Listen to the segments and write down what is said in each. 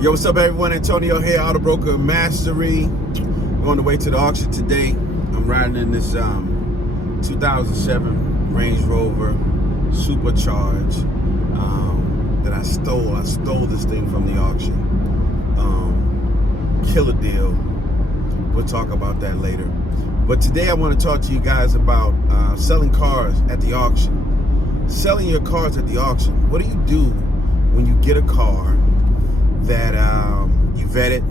Yo, what's up, everyone? Antonio here, Auto Broker Mastery. We're on the way to the auction today. I'm riding in this 2007 Range Rover Supercharged that I stole. I stole this thing from the auction. Killer deal. We'll talk about that later. But today I want to talk to you guys about selling cars at the auction. Selling your cars at the auction. What do you do when you get a car that you vetted?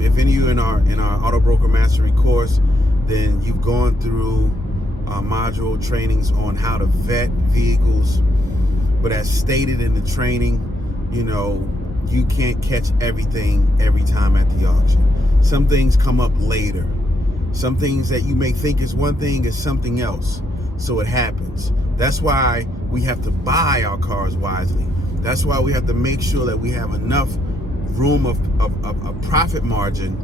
If any of you in our Auto Broker Mastery course, then you've gone through module trainings on how to vet vehicles. But as stated in the training, you can't catch everything every time at the auction. Some things come up later. Some things that you may think is one thing is something else. So it happens. That's why we have to buy our cars wisely. That's why we have to make sure that we have enough room of profit margin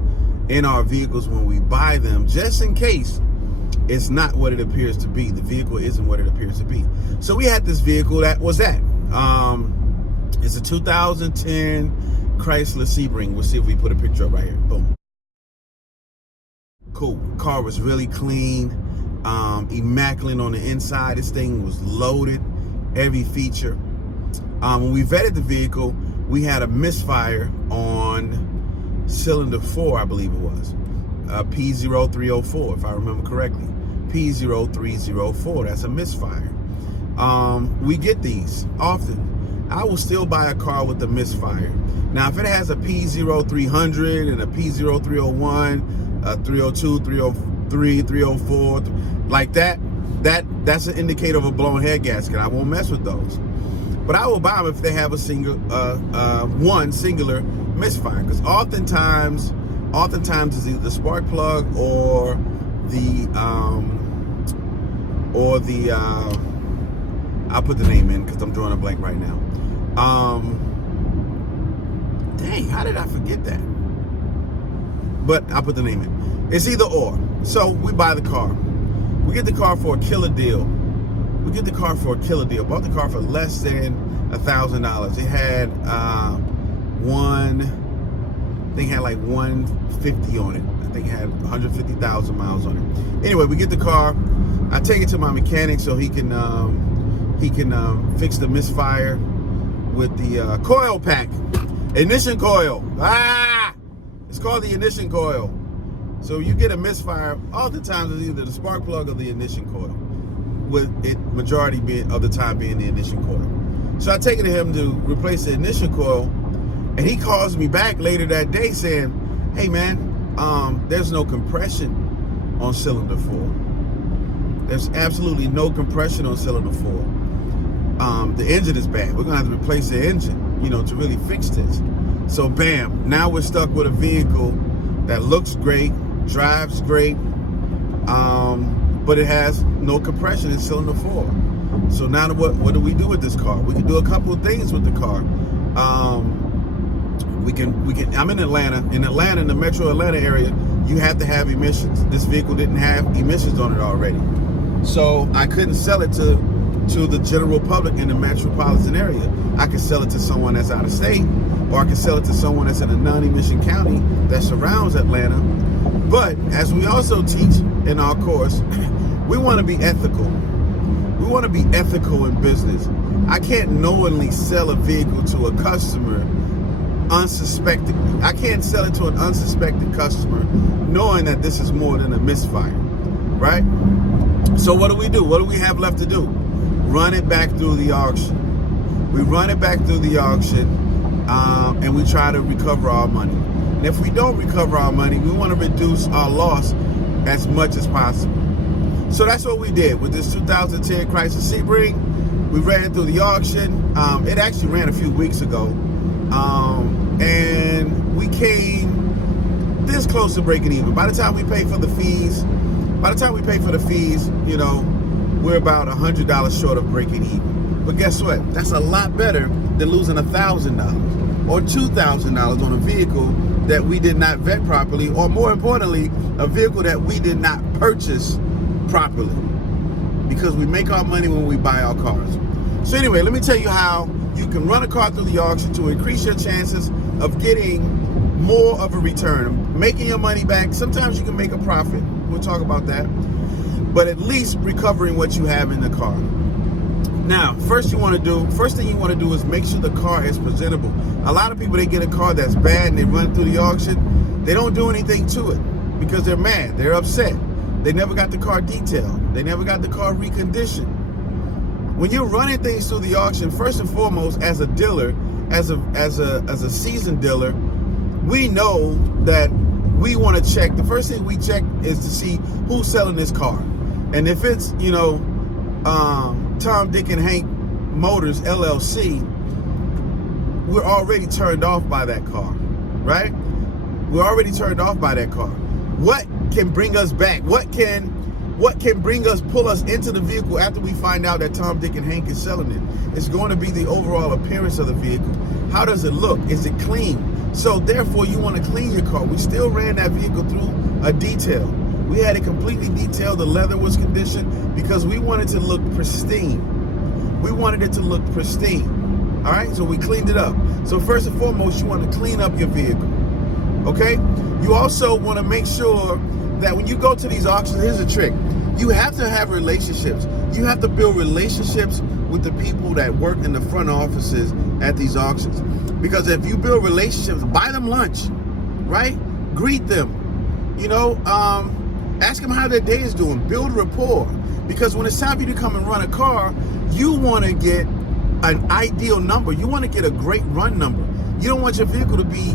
in our vehicles when we buy them, just in case it's not what it appears to be. The vehicle isn't what it appears to be. So we had this vehicle that was that. It's a 2010 Chrysler Sebring. We'll see if we put a picture up right here. Boom. Cool. Car was really clean, immaculate on the inside. This thing was loaded, every feature. When we vetted the vehicle, we had a misfire on cylinder 4, I believe it was. P0304, if I remember correctly. P0304, that's a misfire. We get these often. I will still buy a car with a misfire. Now, if it has a P0300 and a P0301, 302, 303, 304, like that's an indicator of a blown head gasket. I won't mess with those. But I will buy them if they have a one singular misfire, because oftentimes it's either the spark plug or the I'll put the name in because I'm drawing a blank right now. Dang, how did I forget that? But I'll put the name in. It's either or. So we buy the car. We get the car for a killer deal. Bought the car for less than $1,000. It had like 150 on it. I think it had 150,000 miles on it. Anyway, we get the car. I take it to my mechanic so he can fix the misfire with the coil pack, ignition coil. It's called the ignition coil. So you get a misfire. Oftentimes it's either the spark plug or the ignition coil, with it majority of the time being the ignition coil. So I take it to him to replace the ignition coil, and he calls me back later that day saying, "Hey man, there's no compression on cylinder 4. There's absolutely no compression on cylinder 4. The engine is bad. We're gonna have to replace the engine, to really fix this." So bam, now we're stuck with a vehicle that looks great, drives great, but it has no compression in cylinder 4. So now what do we do with this car? We can do a couple of things with the car. We can. I'm in Atlanta. In Atlanta, in the metro Atlanta area, you have to have emissions. This vehicle didn't have emissions on it already. So I couldn't sell it to the general public in the metropolitan area. I could sell it to someone that's out of state, or I could sell it to someone that's in a non-emission county that surrounds Atlanta. But as we also teach in our course, we want to be ethical. We want to be ethical in business. I can't knowingly sell a vehicle to a customer unsuspectingly. I can't sell it to an unsuspecting customer knowing that this is more than a misfire, right? So what do we do? What do we have left to do? Run it back through the auction. We run it back through the auction, and we try to recover our money. And if we don't recover our money, we want to reduce our loss as much as possible. So that's what we did with this 2010 Chrysler Sebring. We ran it through the auction. It actually ran a few weeks ago, and we came this close to breaking even. By the time we paid for the fees, we're about $100 short of breaking even. But guess what? That's a lot better than losing $1,000 or $2,000 on a vehicle that we did not vet properly, or more importantly, a vehicle that we did not purchase properly, because we make our money when we buy our cars. So anyway, let me tell you how you can run a car through the auction to increase your chances of getting more of a return, making your money back. Sometimes you can make a profit. We'll talk about that. But at least recovering what you have in the car. Now, first thing you want to do is make sure the car is presentable. A lot of people, they get a car that's bad and they run through the auction. They don't do anything to it because they're mad. They're upset. They never got the car detailed. They never got the car reconditioned. When you're running things through the auction, first and foremost, as a dealer, as a seasoned dealer, we know that we want to check. The first thing we check is to see who's selling this car. And if it's, Tom, Dick, and Hank Motors, LLC, we're already turned off by that car, right? We're already turned off by that car. What can bring us back? What can pull us into the vehicle after we find out that Tom, Dick, and Hank is selling it? It's going to be the overall appearance of the vehicle. How does it look? Is it clean? So therefore, you want to clean your car. We still ran that vehicle through a detail. We had it completely detailed. The leather was conditioned because we wanted to look pristine. We wanted it to look pristine. All right, so we cleaned it up. So first and foremost, you want to clean up your vehicle. Okay? You also want to make sure that when you go to these auctions, here's a trick. You have to have relationships. You have to build relationships with the people that work in the front offices at these auctions. Because if you build relationships, buy them lunch, right? Greet them. Ask them how their day is doing. Build rapport. Because when it's time for you to come and run a car, you want to get an ideal number. You want to get a great run number. You don't want your vehicle to be,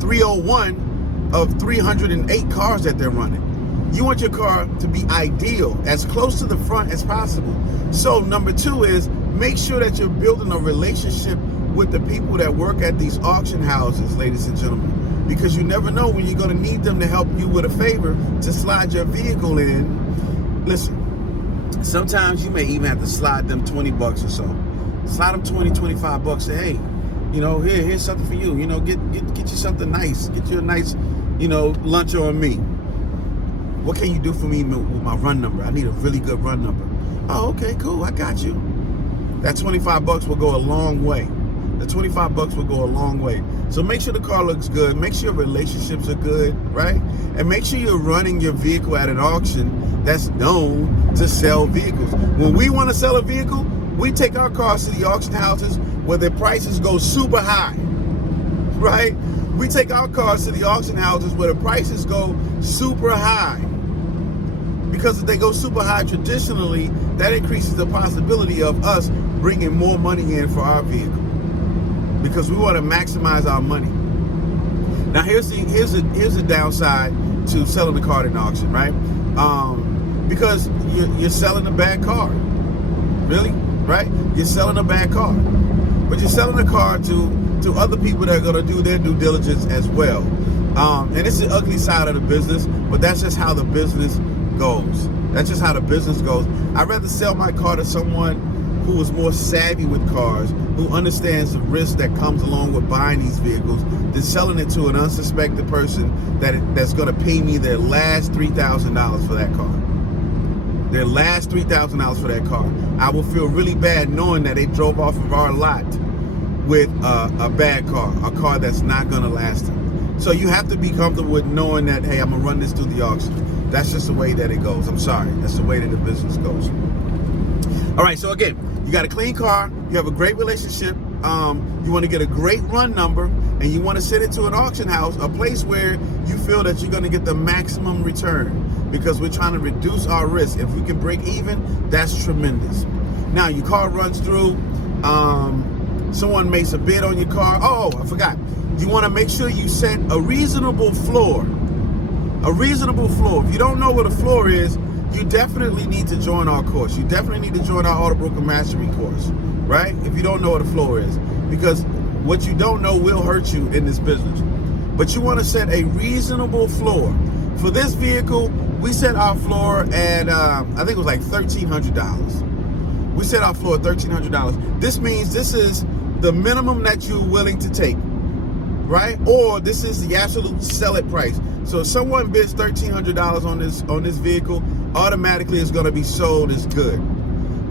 301 of 308 cars that they're running. You want your car to be ideal, as close to the front as possible. So number two is make sure that you're building a relationship with the people that work at these auction houses, ladies and gentlemen. Because you never know when you're going to need them to help you with a favor to slide your vehicle in. Listen, sometimes you may even have to slide them 20 bucks or so. Slide them 20, 25 bucks. Say, hey, here's something for you. Get you something nice. Get you a nice, lunch on me. What can you do for me with my run number? I need a really good run number. Oh, okay, cool. I got you. That 25 bucks will go a long way. The 25 bucks will go a long way. So make sure the car looks good. Make sure your relationships are good, right? And make sure you're running your vehicle at an auction that's known to sell vehicles. When we want to sell a vehicle, we take our cars to the auction houses where their prices go super high, right? We take our cars to the auction houses where the prices go super high. Because if they go super high traditionally, that increases the possibility of us bringing more money in for our vehicle. Because we want to maximize our money. Now here's the downside to selling the car at an auction, right? Because you're selling a bad car, really, right? You're selling a bad car, but you're selling a car to other people that are going to do their due diligence as well. And it's the ugly side of the business, but that's just how the business goes. That's just how the business goes. I'd rather sell my car to someone who is more savvy with cars, who understands the risk that comes along with buying these vehicles, than selling it to an unsuspected person that's going to pay me their last $3,000 for that car. Their last $3,000 for that car. I will feel really bad knowing that they drove off of our lot with a bad car, a car that's not going to last them. So you have to be comfortable with knowing that, hey, I'm going to run this through the auction. That's just the way that it goes. I'm sorry. That's the way that the business goes. All right, so again, you got a clean car, you have a great relationship, you want to get a great run number, and you want to send it to an auction house, a place where you feel that you're going to get the maximum return, because we're trying to reduce our risk. If we can break even, that's tremendous. Now, your car runs through, someone makes a bid on your car. Oh, I forgot. You want to make sure you set a reasonable floor. A reasonable floor. If you don't know what a floor is, you definitely need to join our course. You definitely need to join our Auto Broker Mastery course, right? If you don't know what a floor is. Because what you don't know will hurt you in this business. But you want to set a reasonable floor. For this vehicle, we set our floor at, I think it was like $1,300. We set our floor at $1,300. This means this is the minimum that you're willing to take, right? Or this is the absolute sell it price. So if someone bids $1,300 on this vehicle, automatically it's going to be sold as good.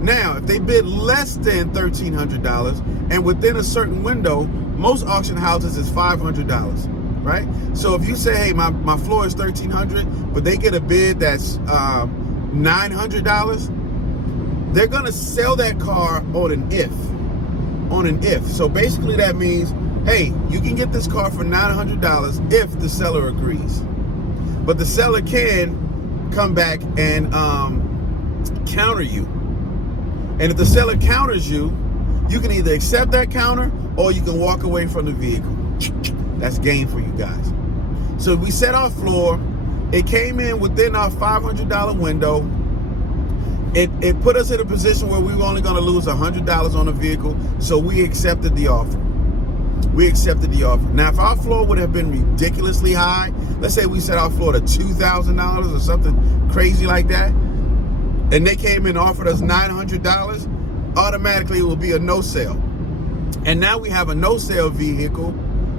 Now, if they bid less than $1,300 and within a certain window, most auction houses is $500, right? So if you say, hey, my floor is $1,300, but they get a bid that's $900, they're gonna sell that car on an if. So basically that means, hey, you can get this car for $900 if the seller agrees. But the seller can come back and counter you. And if the seller counters you, you can either accept that counter or you can walk away from the vehicle. That's game for you guys. So we set our floor. It came in within our $500 window. It put us in a position where we were only going to lose $100 on the vehicle. So we accepted the offer. Now, if our floor would have been ridiculously high, let's say we set our floor to $2,000 or something crazy like that, and they came and offered us $900, automatically it will be a no sale. And now we have a no sale vehicle,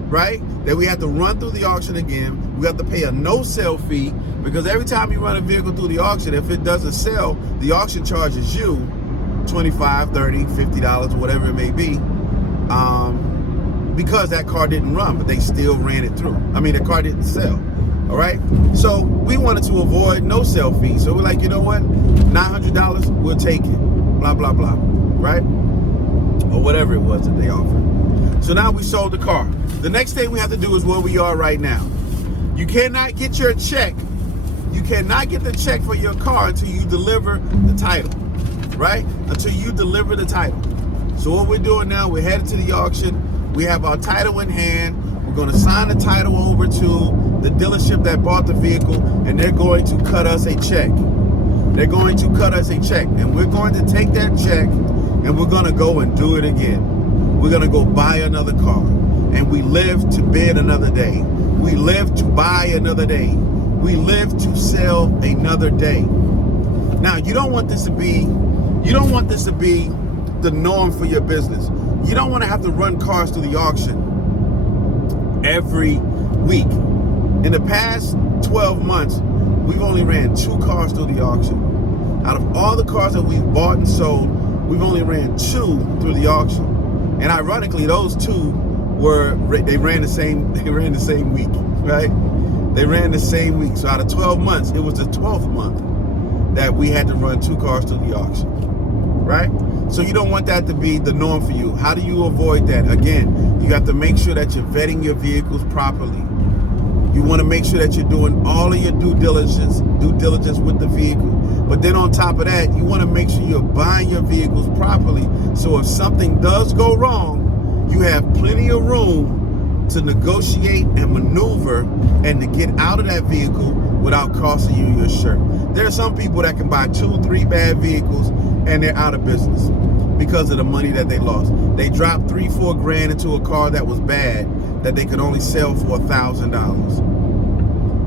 right? That we have to run through the auction again. We have to pay a no sale fee because every time you run a vehicle through the auction, if it doesn't sell, the auction charges you $25, $30, $50, whatever it may be, because that car didn't run, but they still ran it through. I mean, the car didn't sell. All right, so we wanted to avoid no sale fee. So we're like, you know what? $900, we'll take it. Blah, blah, blah, right? Or whatever it was that they offered. So now we sold the car. The next thing we have to do is where we are right now. You cannot get your check. You cannot get the check for your car until you deliver the title, right? Until you deliver the title. So what we're doing now, we're headed to the auction. We have our title in hand. We're going to sign the title over to the dealership that bought the vehicle, and they're going to cut us a check. And we're going to take that check, and we're going to go and do it again. We're going to go buy another car, and we live to bid another day. We live to buy another day. We live to sell another day. Now, you don't want this to be the norm for your business. You don't want to have to run cars through the auction every week. In the past 12 months, we've only ran 2 cars through the auction. Out of all the cars that we've bought and sold, we've only ran 2 through the auction. And ironically, those 2 they ran the same week, right? They ran the same week. So out of 12 months, it was the 12th month that we had to run 2 cars through the auction, right? So you don't want that to be the norm for you. How do you avoid that? Again, you have to make sure that you're vetting your vehicles properly. You want to make sure that you're doing all of your due diligence with the vehicle. But then on top of that, you want to make sure you're buying your vehicles properly. So if something does go wrong, you have plenty of room to negotiate and maneuver and to get out of that vehicle without costing you your shirt. There are some people that can buy 2, 3 bad vehicles and they're out of business because of the money that they lost. They dropped $3, $4 grand into a car that was bad that they could only sell for $1,000.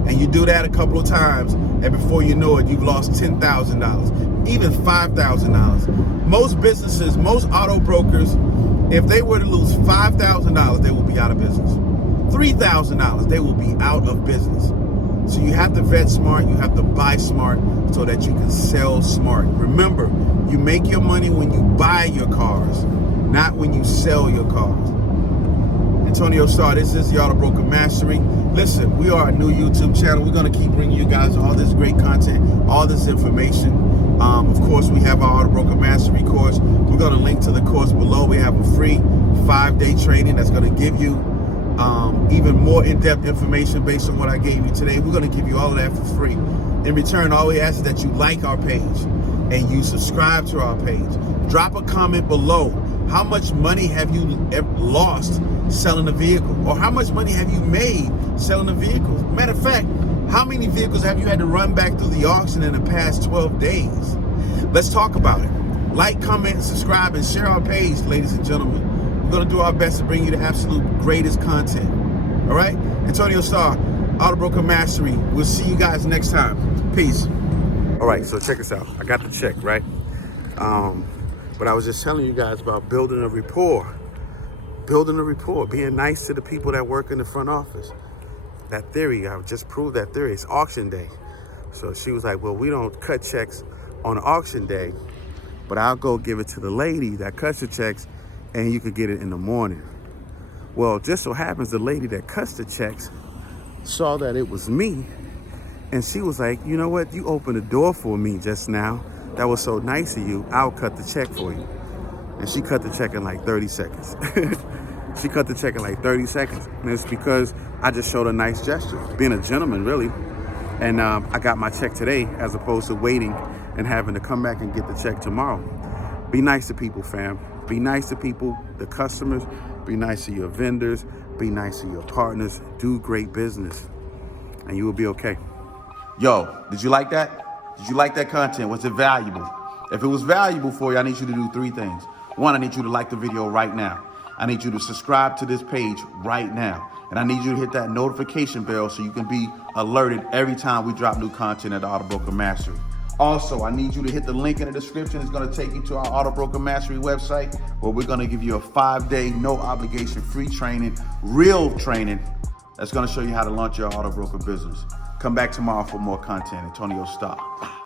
And you do that a couple of times, and before you know it, you've lost $10,000, even $5,000. Most businesses, most auto brokers, if they were to lose $5,000, they will be out of business. $3,000, they will be out of business. So you have to vet smart, you have to buy smart so that you can sell smart. Remember, you make your money when you buy your cars, not when you sell your cars. Antonio Starr, this is the Auto Broker Mastery. Listen, we are a new YouTube channel. We're going to keep bringing you guys all this great content, all this information. Of course, we have our Auto Broker Mastery course. We're going to link to the course below. We have a free 5-day training that's going to give you even more in-depth information based on what I gave you today. We're going to give you all of that for free. In return, all we ask is that you like our page and you subscribe to our page. Drop a comment below. How much money have you lost selling a vehicle? Or how much money have you made selling a vehicle? Matter of fact, how many vehicles have you had to run back through the auction in the past 12 days? Let's talk about it. Like, comment, subscribe, and share our page, ladies and gentlemen. We're going to do our best to bring you the absolute greatest content. All right? Antonio Starr, Auto Broker Mastery. We'll see you guys next time. Peace. All right, so check this out. I got the check, right? But I was just telling you guys about building a rapport, being nice to the people that work in the front office. That theory, I just proved that theory. It's auction day. So she was like, well, we don't cut checks on auction day. but I'll go give it to the lady that cuts the checks and you could get it in the morning. Well, just so happens the lady that cuts the checks saw that it was me, and she was like, you know what, you opened the door for me just now. That was so nice of you. I'll cut the check for you. And she cut the check in like 30 seconds. She cut the check in like 30 seconds. And it's because I just showed a nice gesture, being a gentleman, really. And I got my check today as opposed to waiting and having to come back and get the check tomorrow. Be nice to people, fam. Be nice to people, the customers. Be nice to your vendors. Be nice to your partners. Do great business, and you will be okay. Yo, did you like that? Did you like that content? Was it valuable? If it was valuable for you, I need you to do 3 things. 1, I need you to like the video right now. I need you to subscribe to this page right now. And I need you to hit that notification bell so you can be alerted every time we drop new content at Auto Broker Mastery. Also, I need you to hit the link in the description. It's going to take you to our Auto Broker Mastery website, where we're going to give you a 5-day, no obligation, free training, real training that's going to show you how to launch your auto broker business. Come back tomorrow for more content. Antonio, stop.